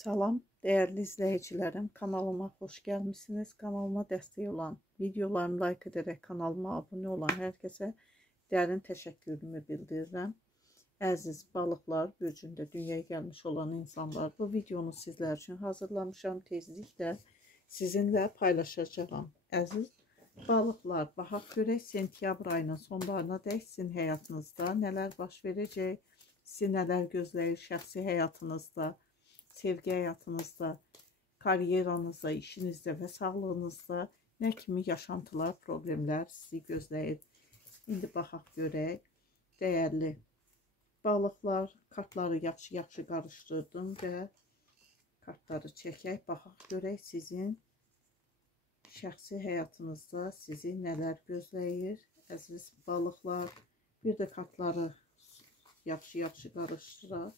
Salam, değerli izləyicilərim. Kanalıma xoş gəlmişsiniz. Kanalıma dəstək olan, videolarımı like edərək kanalıma abunə olan hər kəsə dərin təşəkkürümü bildirirəm. Əziz balıqlar bürcündə dünyaya gəlmiş olan insanlar, bu videonu sizlər üçün hazırlamışam. Tezliklə sizinlə paylaşacağam. Əziz balıqlar, baxaq görək sentyabr ayının sonlarına dək sizin həyatınızda nələr baş verəcək, sizi nələr gözləyir şəxsi həyatınızda, sevgi həyatınızda, karyeranızda, işinizdə və sağlığınızda nə kimi yaşantılar, problemlər sizi gözləyir. İndi baxaq görək. Dəyərli balıqlar, kartları yaxşı qarışdırdım və kartları çəkək. Baxaq görək sizin şəxsi həyatınızda sizi nələr gözləyir. Əziz balıqlar, bir də kartları yaxşı qarışdıraq.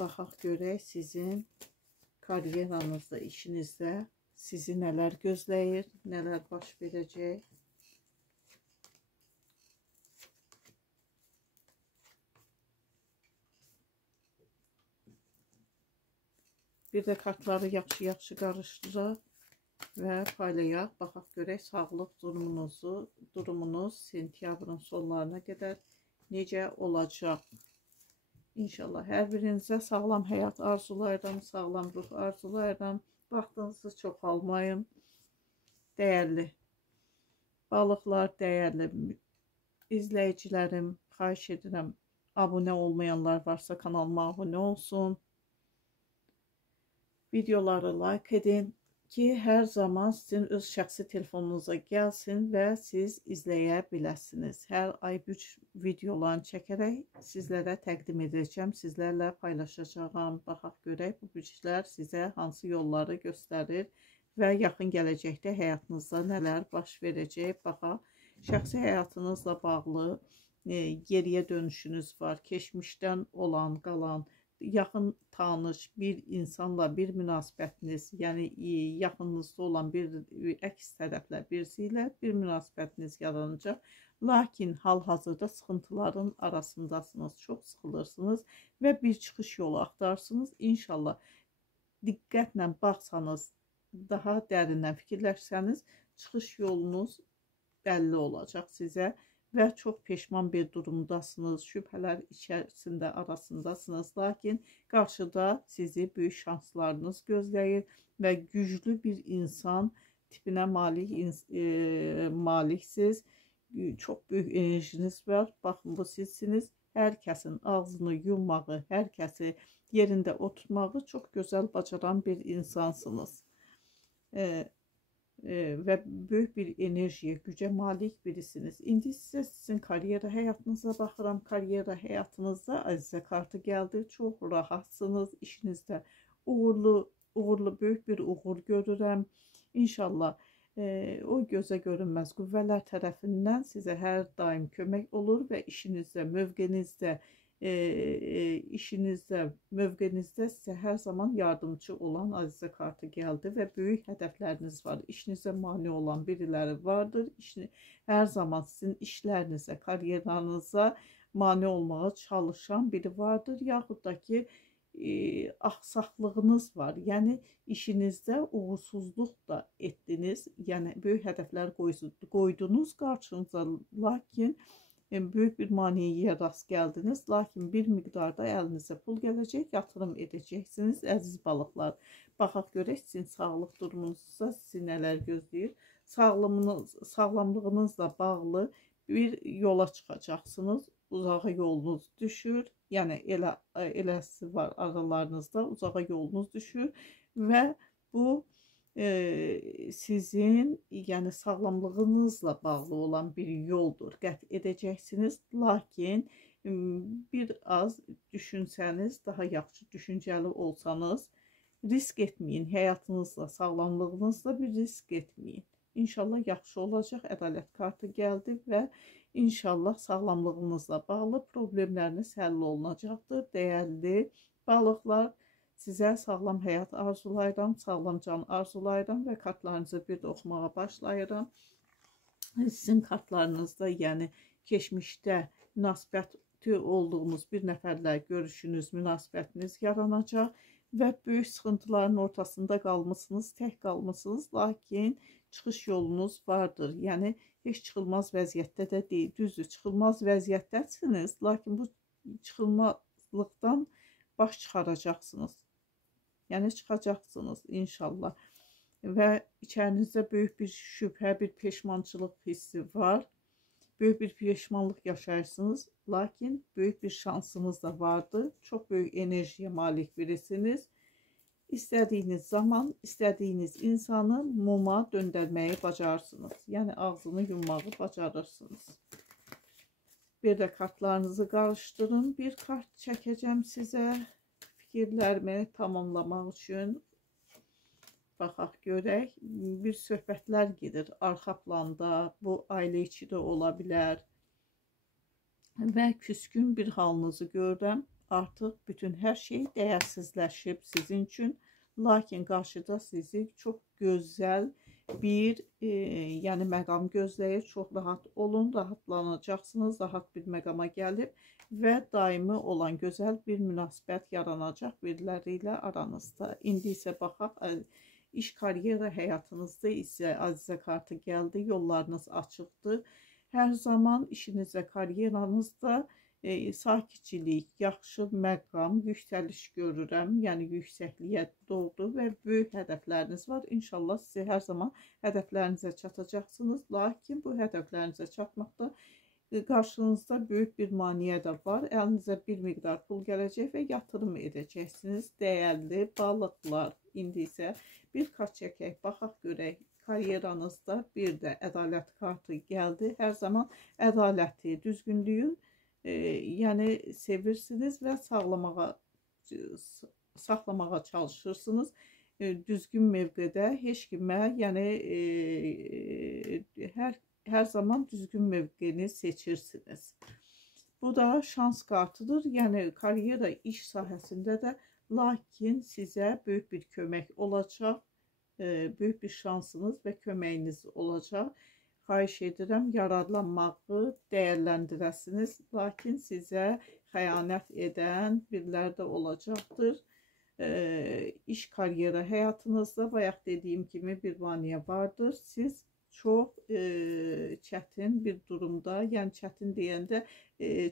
Baxaq görək sizin karyeranızda, işinizdə sizi nələr gözləyir, nələr baş verəcək. Bir də kartları yaxşı qarışdıraq və paylayaq. Baxaq görək sağlıq durumunuz sentyabrın sonlarına qədər necə olacaq. İnşallah hər birinizə sağlam həyat arzulayıram, sağlam ruh arzulayıram. Vaxtınızı çoxalmayın. Dəyərli balıqlar, dəyərli izləyicilərim, xahiş edirəm, abunə olmayanlar varsa kanalıma abunə olsun. Videoları like edin ki, hər zaman sizin öz şəxsi telefonunuza gəlsin və siz izləyə biləsiniz. Hər ay 3 videolarını çəkərək sizlərə təqdim edəcəm, sizlərlə paylaşacağım. Baxaq görək bu büclər sizə hansı yolları göstərir və yaxın gələcəkdə həyatınızda nələr baş verəcək. Baxaq, şəxsi həyatınızla bağlı geriyə dönüşünüz var, keçmişdən olan, qalan, yaxın tanış bir insanla bir münasibətiniz, yəni yaxınınızda olan bir əks tərəflə birisi ilə bir münasibətiniz yaranacaq. Lakin hal-hazırda sıxıntıların arasındasınız, çox sıxılırsınız və bir çıxış yolu axtarsınız. İnşallah diqqətlə baxsanız, daha dərindən fikirləşsəniz, çıxış yolunuz bəlli olacaq sizə. Və çox peşman bir durumdasınız, şübhələr içərisində arasındasınız. Lakin qarşıda sizi böyük şanslarınız gözləyir və güclü bir insan tipinə maliksiniz. Çox böyük enerjiniz var. Baxın, bu sizsiniz. Hər kəsin ağzını yummağı, hər kəsi yerində oturmağı çox gözəl bacaran bir insansınız. Və böyük bir enerjiyə, gücə malik birisiniz. İndi sizə sizin karyera həyatınıza baxıram. Karyera həyatınızda Əzizə kartı gəldi. Çox rahatsınız. İşinizdə uğurlu böyük bir uğur görürəm. İnşallah o gözə görünməz qüvvələr tərəfindən sizə hər daim kömək olur və işinizdə, mövqenizdə sizə hər zaman yardımcı olan Əzizə kartı gəldi və böyük hədəfləriniz var. İşinizə mane olan biriləri vardır. Hər zaman sizin işlərinizə, karyeranıza mane olmağa çalışan biri vardır. Yaxud da ki, axsaqlığınız var. Yəni, işinizdə uğursuzluq da etdiniz. Yəni, böyük hədəflər qoydunuz qarşınıza, lakin böyük bir maneəyə rast gəldiniz, lakin bir miqdarda əlinizə pul gələcək, yatırım edəcəksiniz, əziz balıqlar. Baxaq görək, sizin sağlıq durumunuzda sizi nələr gözləyir. Sağlamlığınızla bağlı bir yola çıxacaqsınız, uzağa yolunuz düşür, yəni eləsi var aralarınızda, uzağa yolunuz düşür və bu sizin yəni sağlamlığınızla bağlı olan bir yoldur. Qət edəcəksiniz, lakin bir az düşünsəniz, daha yaxşı düşüncəli olsanız, risk etməyin. Həyatınızla, sağlamlığınızla bir risk etməyin. İnşallah yaxşı olacaq. Ədalət kartı gəldi və inşallah sağlamlığınızla bağlı problemləriniz həll olunacaqdır. Dəyərli balıqlar, sizə sağlam həyat arzulayıram, sağlam can arzulayıram və kartlarınızı bir də oxumağa başlayıram. Sizin kartlarınızda, yəni keçmişdə münasibət ciddi olduğunuz bir nəfərlə görüşünüz, münasibətiniz yaranacaq və böyük sıxıntıların ortasında qalmısınız, tək qalmısınız, lakin çıxış yolunuz vardır. Yəni heç çıxılmaz vəziyyətdə də deyil. Düzdür, çıxılmaz vəziyyətdəsiniz, lakin bu çıxılmazlıqdan baş çıxaracaqsınız. Yəni çıxacaqsınız inşallah. Və içərinizdə böyük bir şübhə, bir peşmançılıq hissi var. Böyük bir peşmanlıq yaşayırsınız, lakin böyük bir şansınız da vardır. Çox böyük enerjiyə malik birisiniz. İstədiyiniz zaman, istədiyiniz insanı muma döndərməyi bacarırsınız. Yəni ağzını yummağı bacarırsınız. Bir də kartlarınızı qarışdırın. Bir kart çəkəcəm sizə fikirlərimi tamamlamaq üçün. Baxaq görək. Bir söhbətlər gedir arxa planda. Bu ailə içi də ola bilər. Və küskün bir halınızı görürəm. Artıq bütün hər şey dəyərsizləşib sizin üçün. Lakin qarşıda sizi çox gözəl bir yəni məqam gözləyir. Çox rahat olun, rahatlanacaqsınız. Rahat bir məqama gəlib və daimi olan gözəl bir münasibət yaranacaq biriləri ilə aranızda. İndi isə baxaq, iş karyera həyatınızda isə azizə kartı gəldi. Yollarınız açıqdır. Hər zaman işinizdə, karyeranızda sakitçilik, yaxşı məqam, yüksəliş görürəm. Yəni yüksəkliyə doğru və böyük hədəfləriniz var. İnşallah siz hər zaman hədəflərinizə çatacaqsınız. Lakin bu hədəflərinizə çatmaqda qarşınızda böyük bir maneə də var. Əlinizə bir miqdar pul gələcək və yatırım edəcəksiniz. Dəyərli balıqlar. İndi isə bir kart çəkək, baxaq görək. Karyeranızda bir də ədalət kartı gəldi. Hər zaman ədaləti, düzgünlüyü yəni sevirsiniz və saxlamağa çalışırsınız. Düzgün mövqedə heç kimə, yəni hər zaman düzgün mövqeni seçirsiniz. Bu da şans kartıdır. Yəni karyera, iş sahəsində də, lakin sizə böyük bir kömək olacaq. Böyük bir şansınız və köməyiniz olacaq. Xahiş edirəm, yararlanmağı dəyərləndirəsiniz. Lakin sizə xəyanət edən biriləri də olacaqdır. İş karyera həyatınızda bayaq dediyim kimi bir maneə vardır. Siz çox çətin bir durumda, yəni çətin deyəndə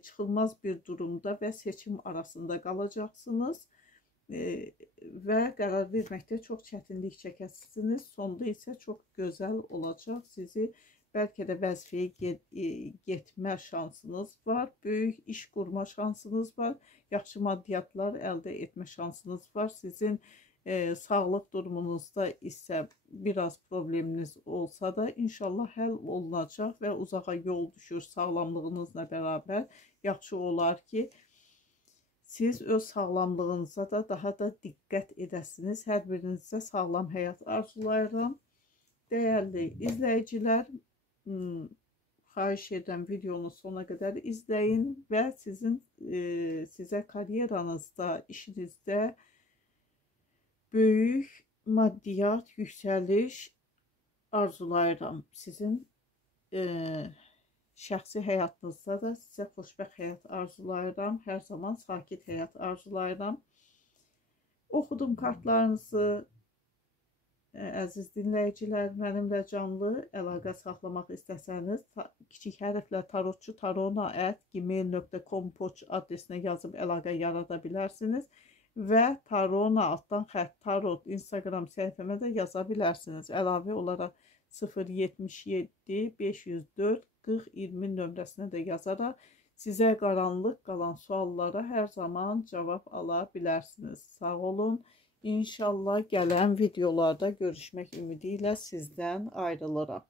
çıxılmaz bir durumda və seçim arasında qalacaqsınız. Və qərar verməkdə çox çətinlik çəkəsiniz. Sonda isə çox gözəl olacaq. Sizi bəlkə də vəzifəyə getmə şansınız var. Böyük iş qurma şansınız var. Yaxşı maddiyyatlar əldə etmə şansınız var. Sizin sağlıq durumunuzda isə biraz probleminiz olsa da inşallah həll olunacaq və uzağa yol düşür sağlamlığınızla bərabər. Yaxşı olar ki, siz öz sağlamlığınıza da daha da diqqət edəsiniz. Hər birinizə sağlam həyat arzulayıram. Dəyərli izləyicilər, xahiş edirəm videonu sona qədər izləyin və sizə karyeranızda, işinizdə böyük maddiyyat, yüksəliş arzulayıram. Sizin şəxsi həyatınızda da sizə xoşbəxt həyat arzulayıram. Hər zaman sakit həyat arzulayıram. Oxudum kartlarınızı. Əziz dinləyicilər, mənimlə canlı əlaqə saxlamaq istəsəniz, kiçik hərflə tarotçu tarona@gmail.com poçt adresinə yazıb əlaqə yarada bilərsiniz və tarona altdan xətt tarot Instagram səhifəmə də yaza bilərsiniz. Əlavə olaraq 077 504 40 20 nömrəsinə də yazaraq sizə qaranlıq qalan suallara hər zaman cavab ala bilərsiniz. Sağ olun. İnşallah gələn videolarda görüşmək ümidi ilə sizdən ayrılıram.